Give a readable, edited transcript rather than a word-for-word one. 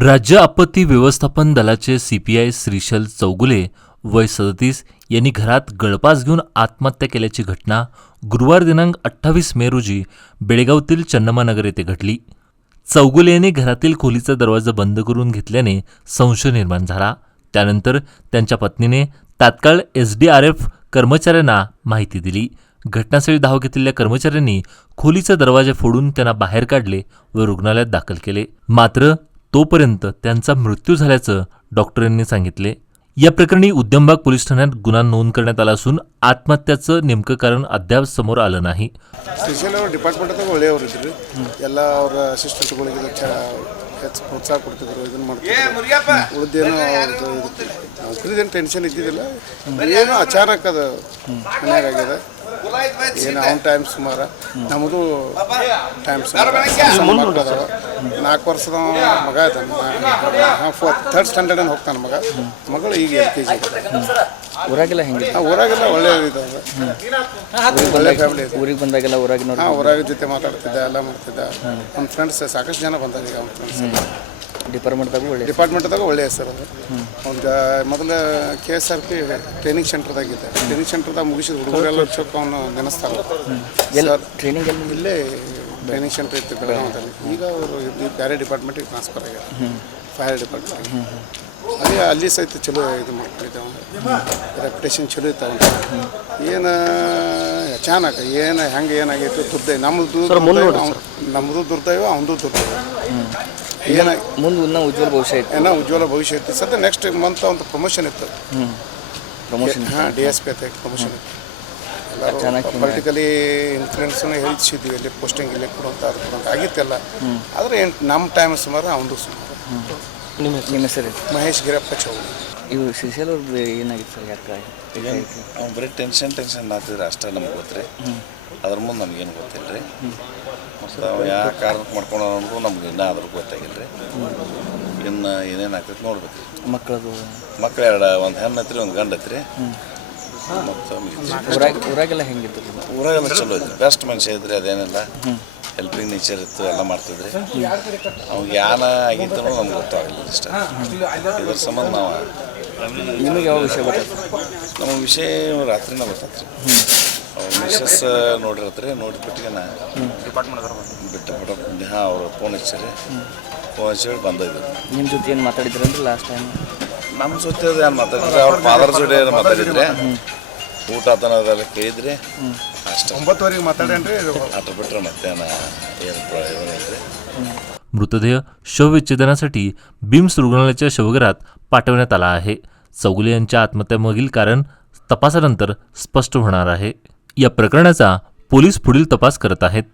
राज्य आपत्ती व्यवस्थापन दलाचे सीपीआय श्रीशल चौगुले वय 37 यांनी घरात गळफास घेऊन आत्महत्या केल्याची घटना गुरुवार दिनांक 28 मे रोजी बेळगावतील चन्नम्मानगर येथे घडली. चौगुले यांनी घरातील खोलीचा दरवाजा बंद करून घेतल्याने संशय निर्माण झाला. त्यानंतर त्यांच्या पत्नीने तात्काळ एसडीआरएफ कर्मचाऱ्यांना माहिती दिली. घटनास्थळी धाव घेतलेल्या कर्मचाऱ्यांनी खोलीचा दरवाजा फोडून त्यांना बाहेर काढले व रुग्णालयात दाखल केले. मात्र तोपर्यंत त्यांचा मृत्यू झाल्याचं डॉक्टरांनी सांगितले. या प्रकरणी उद्यमबाग पोलीस ठाण्यात गुन्हा नोंद करण्यात आला असून आत्महत्याचं नेमकं कारण अद्याप समोर आलं नाही. ಸ್ಪೆಷಲ್ ಅವರು ಡಿಪಾರ್ಟ್ಮೆಂಟ್ದಾಗ ಒಳ್ಳೆಯವರು ಇದ್ರು. ಎಲ್ಲ ಅವರ ಅಸಿಸ್ಟೆಂಟ್ಗಳಿಗೆ ಹೆಚ್ಚು ಪ್ರೋತ್ಸಾಹ ಕೊಡ್ತಿದ್ರು, ಇದನ್ನು ಮಾಡ್ತಿದ್ರು. ಉಳಿದೇನೋ ನೌಕರಿದೇನು ಟೆನ್ಷನ್ ಇದ್ದಿದ್ದಿಲ್ಲ. ಏನೋ ಅಚಾನಕ್ ಅದು ಮನ್ಯಾಗ ಆಗ್ಯದ. ಏನು ಅವನ ಟೈಮ್ ಸುಮಾರು ನಮ್ಮದು ಟೈಮ್ ಸುಮಾರು 4 ವರ್ಷದ ಮಗ ಇದ್ದಾನೆ. 3rd ಸ್ಟ್ಯಾಂಡರ್ಡ್ ಅನ್ನು ಹೋಗ್ತಾನೆ ಮಗಳು ಈಗ LKG. ಊರಾಗೆಲ್ಲ ಹೆಂಗೆ? ಊರಾಗೆಲ್ಲ ಒಳ್ಳೆ ಇದ್ದಾವೆ, ಒಳ್ಳೆ ಫ್ಯಾಮಿಲಿ ಇದೆ. ಊರಿಗೆ ಬಂದಾಗೆಲ್ಲ ಊರಾಗಿನ ಊರಾಗ ಜೊತೆ ಮಾತಾಡ್ತಿದ್ದ, ಎಲ್ಲ ಮಾಡ್ತಿದ್ದ. ನಮ್ಮ ಫ್ರೆಂಡ್ಸ್ ಸಾಕಷ್ಟು ಜನ ಬಂದಾರೆ ಈಗ. ಅವ್ನ ಫ್ರೆಂಡ್ಸ್ ಡಿಪಾರ್ಟ್ಮೆಂಟ್ದಾಗ ಒಳ್ಳೆಯ ಹೆಸರು ಅದು. ಅವ್ನಿಗೆ ಮೊದಲು KSRP ಟ್ರೈನಿಂಗ್ ಸೆಂಟರ್ದಾಗಿದ್ದೆ. ಟ್ರೈನಿಂಗ್ ಸೆಂಟರ್ದಾಗ ಮುಗಿಸಿದ ಹುಡುಗರೆಲ್ಲ ಚೊಕ್ಕ ಅವನು ನೆನೆಸ್ತಾರೆ. ಟ್ರೈನಿಂಗ್ ಇಲ್ಲೇ ಟ್ರೈನಿಂಗ್ ಸೆಂಟರ್ ಇತ್ತು ಬೆಳಗಾವದಲ್ಲಿ. ಈಗ ಅವರು ಬೇರೆ ಡಿಪಾರ್ಟ್ಮೆಂಟಿಗೆ ಟ್ರಾನ್ಸ್ಫರ್ ಆಗ್ಯಾರ, ಫೈರ್ ಡಿಪಾರ್ಟ್ಮೆಂಟಿಗೆ. ಅಲ್ಲಿ ಸಹಿತ ಚಲೋ ಇದು ಮಾಡ್ಕೊಂಡಿದ್ದೆ. ರೆಪ್ಯುಟೇಷನ್ ಚಲೋ ಇತ್ತು ಅವನು. ಏನು ಅಚಾನಕ ಏನು ಹೆಂಗೆ ಏನಾಗೈತೆ ದುರ್ದೈವ. ನಮ್ಮದು ದುರ್ದೈವ, ಅವನದು ದುರ್ದೈವ. ಏನಾಗಿ ಮುಂದೆ ಉಜ್ವಲ ಭವಿಷ್ಯ ಇತ್ತು. ಏನೋ ಉಜ್ವಲ ಭವಿಷ್ಯ ಇತ್ತು. ಸದ್ಯ ನೆಕ್ಸ್ಟ್ ಮಂತ್ ಒಂದು ಪ್ರಮೋಷನ್ ಇತ್ತು. ಪ್ರಮೋಷನ್ DSP ಅಂತ ಪ್ರಮೋಷನ್ ಇತ್ತು. ಎಲ್ಲರೂ ಪೊಲಿಟಿಕಲಿ ಇನ್ಫ್ಲೂಯೆನ್ಸನ್ನು ಹೆಚ್ಚಿದ್ವಿ. ಇಲ್ಲಿ ಪೋಸ್ಟಿಂಗ್ ಇಲ್ಲಿ ಕೊಡುವಂಥ ಅದು ಕೊಡುವಂಥ ಆಗಿತ್ತೆಲ್ಲ. ಆದರೆ ನಮ್ಮ ಟೈಮ್ ಸುಮಾರು ಅವನದು ಸುಮಾರು. ನಿಮ್ಮ ಹೆಸರು? ಮಹೇಶ್ ಗಿರಪ್ಪ ಚೌಗಲಿ. ಇವು ಶ್ರೀಶೈಲ್ ಅವ್ರದ್ದು ಏನಾಗಿತ್ತು ಸರ್? ಯಾಕೆ ಅವ್ನು ಬರೀ ಟೆನ್ಷನ್ ಆಗ್ತಿದ್ರೆ ಅಷ್ಟೇ ನಮ್ಗೆ ಗೊತ್ತ್ರಿ. ಅದ್ರ ಮುಂದೆ ನಮಗೇನು ಗೊತ್ತಿಲ್ಲ ರೀ. ಮತ್ತು ಅವು ಯಾವ ಕಾರಣಕ್ಕೆ ಮಾಡ್ಕೊಂಡು ಅನ್ನೋದು ನಮ್ಗೆ ಇನ್ನೂ ಅದ್ರ ಗೊತ್ತಾಗಿಲ್ಲ ರೀ. ಇನ್ನು ಏನೇನು ಆಗ್ತೈತೆ ನೋಡ್ಬೇಕು ರೀ. ಮಕ್ಕಳದು ಮಕ್ಳು ಒಂದು ಹೆಣ್ಣು ಐತ್ರಿ, ಒಂದು ಗಂಡು ಐತ್ರಿ. ಮತ್ತು ಊರಾಗೆಲ್ಲ ಹೆಂಗಿತ್ತು? ಊರಾಗೆಲ್ಲ ಚಲೋ ಐತ್ರಿ, ಬೆಸ್ಟ್ ಮನುಷ್ಯ ಇದ್ರಿ. ಅದೇನಿಲ್ಲ, ಹೆಲ್ಪಿಂಗ್ ನೇಚರ್ ಇತ್ತು, ಎಲ್ಲ ಮಾಡ್ತಿದ್ರಿ. ಅವ್ಗೆ ಯಾನ ಆಗಿತ್ತು ನಮ್ಗೆ ಗೊತ್ತಾಗಲಿಲ್ಲ ಇಷ್ಟ. ಇದ್ರ ಸಂಬಂಧ ನಾವು ನಿಮಗೆ ಯಾವ ವಿಷಯ ಗೊತ್ತಾಯ್ತು? ನಮ್ಮ ವಿಷಯ ರಾತ್ರಿನ ಗೊತ್ತಾತ್ರಿ. ಅವ್ರ ಮಿಸ್ಸಸ್ ನೋಡಿರತ್ರಿ. ನೋಡಿಬಿಟ್ಟಿಗೆ ನಾ ಬಿಟ್ಟು ಹಾಂ ಅವ್ರು ಫೋನ್ ಹಚ್ಚಿರಿ. ಫೋನ್ ಹಚ್ಚಿ ಬಂದಿದ್ರು. ನಿಮ್ಮ ಜೊತೆ ಏನು ಮಾತಾಡಿದ್ರಂದ್ರೆ ಲಾಸ್ಟ್ ಟೈಮ್? ನಮ್ಮ ಜೊತೆ ಅದು ಏನು ಮಾತಾಡಿದ್ರಿ, ಅವ್ರ ಫಾದರ್ ಜೊತೆ ಮಾತಾಡಿದ್ರಿ. ಊಟ ಅದನ್ನೆಲ್ಲ ಕೇಳಿದ್ರಿ ಅಷ್ಟೇ. 9 ಮಾತಾಡೇನ್ರಿ. ಅಷ್ಟು ಬಿಟ್ಟರೆ ಮತ್ತೇನು ಏನಿಲ್ರಿ. मृतदेह शवविच्छेदनासाठी बिम्स रुग्णालयाच्या शवगृहात पाठवण्यात आला आहे. चौगुले यांच्या आत्महत्येमागील कारण तपासानंतर स्पष्ट होणार आहे. या प्रकरणाचा पोलीस पुढील तपास करत आहेत.